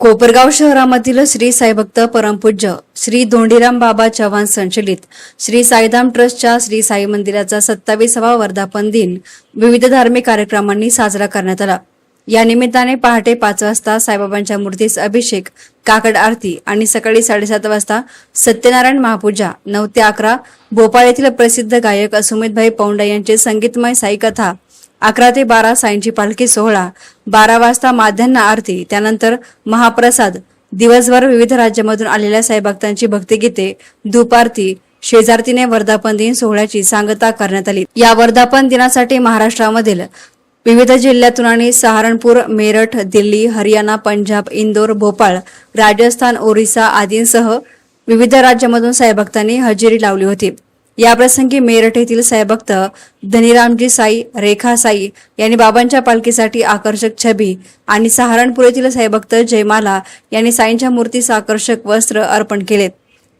कोपरगाव शहरामधील श्री साईभक्त परमपूज्य श्री धोंडीराम बाबा चव्हाण संचलित श्री साईधाम ट्रस्टच्या श्री साई मंदिराचा 27वा वर्धापन दिन विविध धार्मिक कार्यक्रमांनी साजरा करण्यात आला। या निमित्ताने पहाटे 5 वाजता साईबाबांच्या मूर्तीस अभिषेक, काकड आरती आणि सकाळी 7:30 वाजता सत्यनारायण महापूजा, 9 ते 11 भोपाळ येथील प्रसिद्ध गायक सुमितभाई पौंडा यांचे संगीतमय साई कथा, 11 ते 12 साईंची पालखी सोहळा, 12 वाजता माध्यान्ह आरती, त्यानंतर महाप्रसाद, दिवसभर विविध राज्यांमधून आलेल्या साईभक्तांची भक्तिगीते, धूप आरती, शेजारतीने वर्धापन दिन सोहळ्याची सांगता करण्यात आली। या वर्धापन दिनासाठी महाराष्ट्रामधील विविध जिल्ह्यातून आणि सहारणपूर, मेरठ, दिल्ली, हरियाणा, पंजाब, इंदोर, भोपाळ, राजस्थान, ओरिसा आदींसह विविध राज्यांमधून साईभक्तांनी हजेरी लावली होती। या प्रसंगी मेरठ येथील साईभक्त धनीरामजी साई, रेखा साई यांनी बाबांच्या पालखीसाठी आकर्षक छबी आणि सहारणपूर येथील साईभक्त जयमाला यांनी साईंच्या मूर्तीस आकर्षक वस्त्र अर्पण केलेत।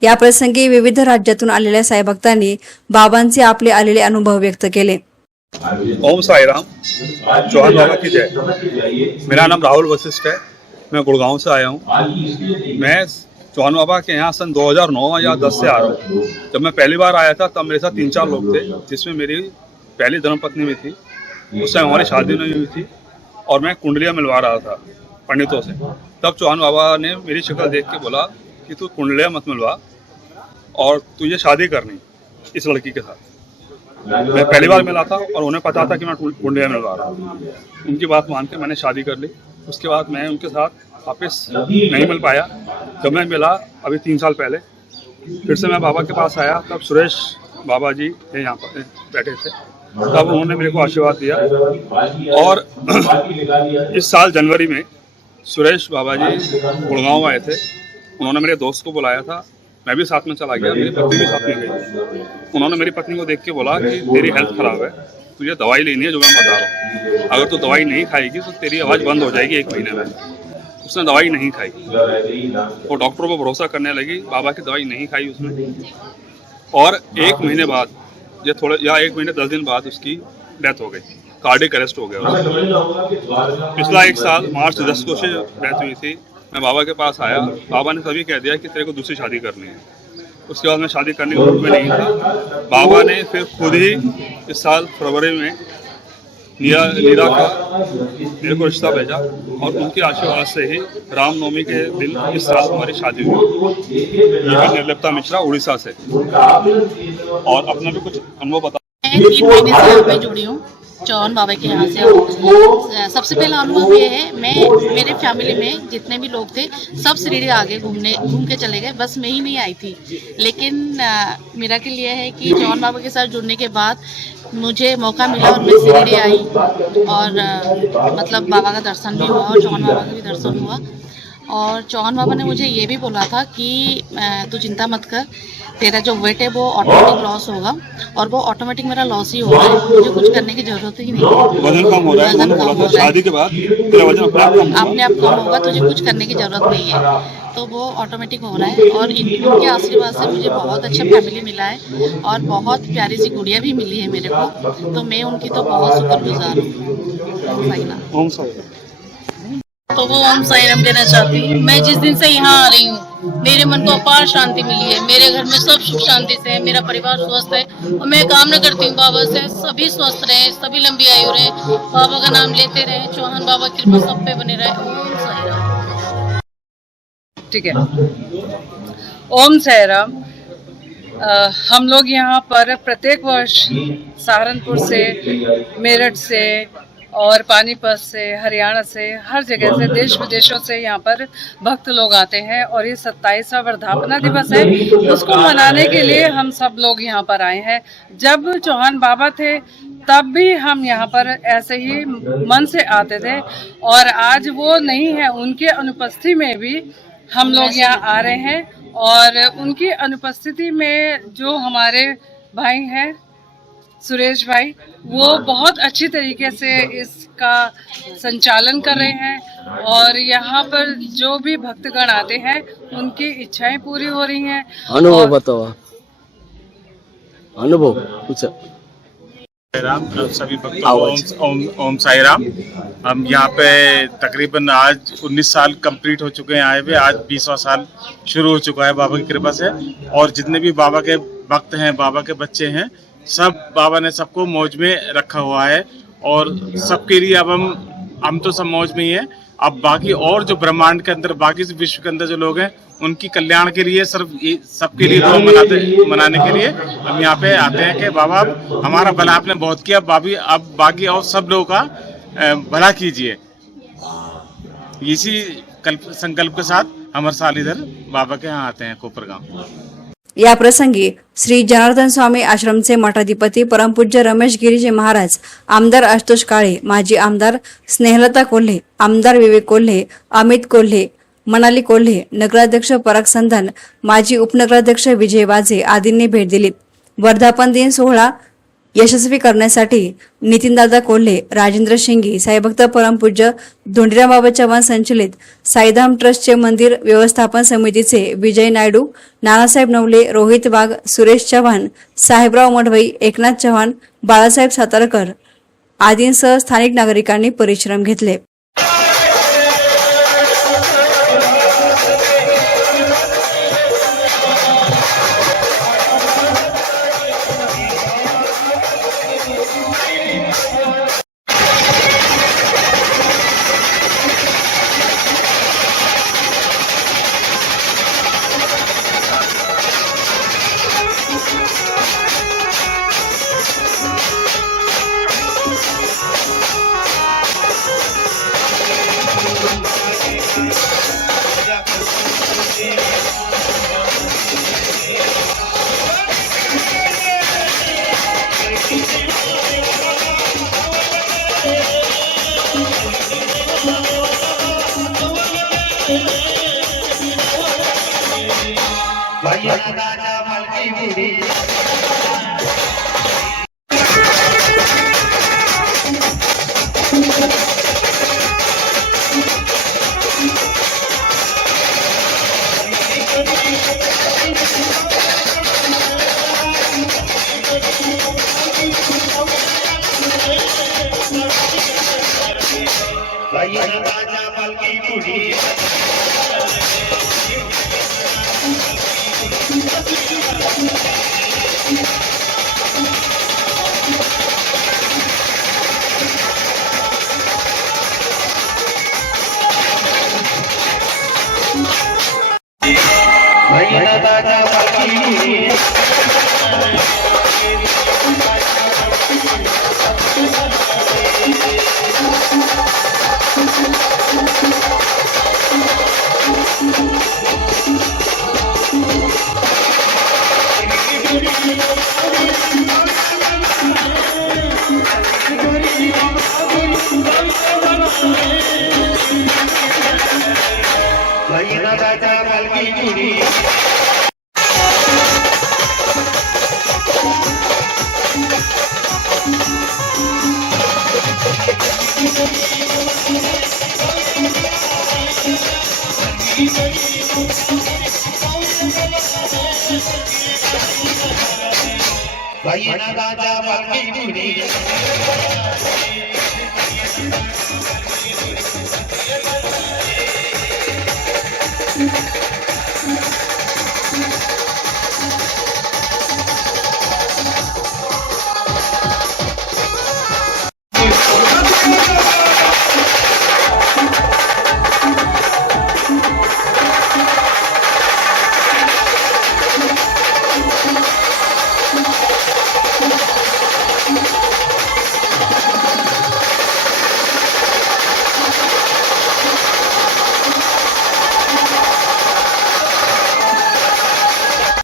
या प्रसंगी विविध राज्यातून आलेल्या साईभक्तांनी बाबांचे आपले आलेले अनुभव व्यक्त केले। ओम साई राम, चौहान बाबा की जय। मेरा नाम राहुल वशिष्ठ है, मैं गुड़गांव से आया हूँ। मैं चौहान बाबा के यहाँ सन 2009 या 10 से आ रहा हूँ। जब मैं पहली बार आया था तब मेरे साथ 3-4 लोग थे, जिसमें मेरी पहली धर्मपत्नी भी थी। उस टाइम हमारी शादी नहीं हुई थी और मैं कुंडलियाँ मिलवा रहा था पंडितों से। तब चौहान बाबा ने मेरी शक्ल देख के बोला कि तू कुंडलियाँ मत मिलवा और तुझे शादी करनी इस लड़की के साथ। मैं पहली बार मिला था और उन्हें पता था कि मैं कुंडलियाँ मिलवा रहा हूँ। उनकी बात मान के मैंने शादी कर ली। उसके बाद मैं उनके साथ वापस नहीं मिल पाया। जब मैं मिला अभी 3 साल पहले, फिर से मैं बाबा के पास आया, तब सुरेश बाबा जी थे यहाँ पर बैठे थे। तब उन्होंने मेरे को आशीर्वाद दिया और इस साल जनवरी में सुरेश बाबा जी गुड़गांव आए थे। उन्होंने मेरे दोस्त को बुलाया था, मैं भी साथ में चला गया, मेरी पत्नी भी साथ में गई। उन्होंने मेरी पत्नी को देख के बोला कि तेरी हेल्थ खराब है, तुझे दवाई लेनी है जो मैं बता रहा हूँ। अगर तू दवाई नहीं खाएगी तो तेरी आवाज़ बंद हो जाएगी 1 महीने में। उसने दवाई नहीं खाई, वो डॉक्टरों पर भरोसा करने लगी, बाबा की दवाई नहीं खाई उसने। और 1 महीने बाद या 1 महीने 10 दिन बाद उसकी डेथ हो गई, कार्डियक अरेस्ट हो गया उसका। पिछला 1 साल मार्च 10 को से डेथ हुई थी। मैं बाबा के पास आया, बाबा ने तभी कह दिया कि तेरे को दूसरी शादी करनी है। उसके बाद मैं शादी करने के मूड में नहीं था। बाबा ने फिर खुद ही इस साल फरवरी में नीरा का मेरे को रिश्ता भेजा और उनके आशीर्वाद से ही रामनवमी के दिन इस साल हमारी शादी हुई। ये निर्लिप्ता मिश्रा उड़ीसा से। और अपना भी कुछ अनुभव बता। मैं 3 महीने से यहाँ पे जुड़ी हूँ, चौहान बाबा के यहाँ से। सबसे पहला अनुभव ये है, मेरे फैमिली में जितने भी लोग थे सब शिरडी आगे घूम के चले गए, बस मैं ही नहीं आई थी। लेकिन मेरा के लिए है कि चौहान बाबा के साथ जुड़ने के बाद मुझे मौका मिला और मैं शिरडी आई और मतलब बाबा का दर्शन भी हुआ और चौहान बाबा का भी दर्शन हुआ। और चौहान बाबा ने मुझे ये भी बोला था कि तू चिंता मत कर, तेरा जो वेट है वो ऑटोमेटिक लॉस होगा और वो ऑटोमेटिक मेरा लॉस ही हो रहा है, मुझे कुछ करने की जरूरत ही नहीं है। वजन कम हो रहा है, वजन कम हो रहा है। शादी के बाद तेरा वजन अपने आप कम होगा, तुझे कुछ करने की जरूरत नहीं है, तो वो ऑटोमेटिक हो रहा है। और इनके आशीर्वाद से मुझे बहुत अच्छा फैमिली मिला है और बहुत प्यारी सी गुड़िया भी मिली है मेरे को, तो मैं उनकी तो बहुत शुक्रगुजार हूँ। तो वो ओम साई राम कहना चाहती हूँ। मैं जिस दिन से यहाँ आ रही हूँ मेरे मन को अपार शांति मिली है। मेरे घर में सब सुख शांति से है, मेरा परिवार स्वस्थ है और मैं कामना करती हूँ बाबा से सभी स्वस्थ रहे, सभी लंबी आयु रहे, बाबा का नाम लेते रहे, चौहान बाबा की कृपा सब पे बने रहे। ओम साई राम। ठीक है, ओम साई राम। हम लोग यहाँ पर प्रत्येक वर्ष सहारनपुर से, मेरठ से और पानीपत से, हरियाणा से, हर जगह से, देश विदेशों से यहाँ पर भक्त लोग आते हैं और ये 27वां वर्धापना दिवस है, उसको मनाने के लिए हम सब लोग यहाँ पर आए हैं। जब चौहान बाबा थे तब भी हम यहाँ पर ऐसे ही मन से आते थे और आज वो नहीं है, उनके अनुपस्थिति में भी हम लोग यहाँ आ रहे हैं। और उनकी अनुपस्थिति में जो हमारे भाई हैं सुरेश भाई, वो बहुत अच्छी तरीके से इसका संचालन कर रहे हैं और यहाँ पर जो भी भक्तगण आते हैं उनकी इच्छाएं पूरी हो रही हैं। अनुभव बताओ, अनुभव कुछ। साई राम सभी भक्तों को ओम साई राम। हम यहाँ पे तकरीबन आज 19 साल कंप्लीट हो चुके हैं आए हुए। आज 20वां साल शुरू हो चुका है बाबा की कृपा से। और जितने भी बाबा के भक्त हैं, बाबा के बच्चे हैं, सब बाबा ने सबको मौज में रखा हुआ है। और सबके लिए अब हम तो सब मौज में ही हैं। अब बाकी और जो ब्रह्मांड के अंदर, बाकी विश्व के अंदर जो लोग हैं, उनकी कल्याण के लिए, सिर्फ सबके लिए दुआ मनाने के लिए हम यहाँ पे आते हैं कि बाबा हमारा भला आपने बहुत किया, अब बाकी और सब लोगों का भला कीजिए। इसी संकल्प के साथ हम हर साल इधर बाबा के यहाँ आते हैं कोपरगांव। या प्रसंगी श्री जनार्दन स्वामी आश्रमचे मठाधिपती परमपूज्य रमेश गिरीजी महाराज, आमदार आशुतोष काळे, माजी आमदार स्नेहलता कोल्हे, आमदार विवेक कोल्हे, अमित कोल्हे, मनाली कोल्हे, नगराध्यक्ष पराग संधान, माजी उपनगराध्यक्ष विजय वाजे आदींनी भेट दिली। वर्धापन दिन सोहळा यशस्वी करण्यासाठी नितीनदादा कोल्हे, राजेंद्र शिंगी, साईभक्त परमपूज्य धोंडीराम बाबा चव्हाण संचलित साईधाम ट्रस्टचे मंदिर व्यवस्थापन समितीचे विजय नायडू, नानासाहेब नवले, रोहित वाघ, सुरेश चव्हाण, साहेबराव मडवई, एकनाथ चव्हाण, बाळासाहेब सातारकर आदींसह स्थानिक नागरिकांनी परिश्रम घेतले।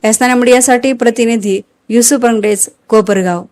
एसना मीडियासाठी प्रतिनिधी युसुफ अंग्रेज, कोपरगाव।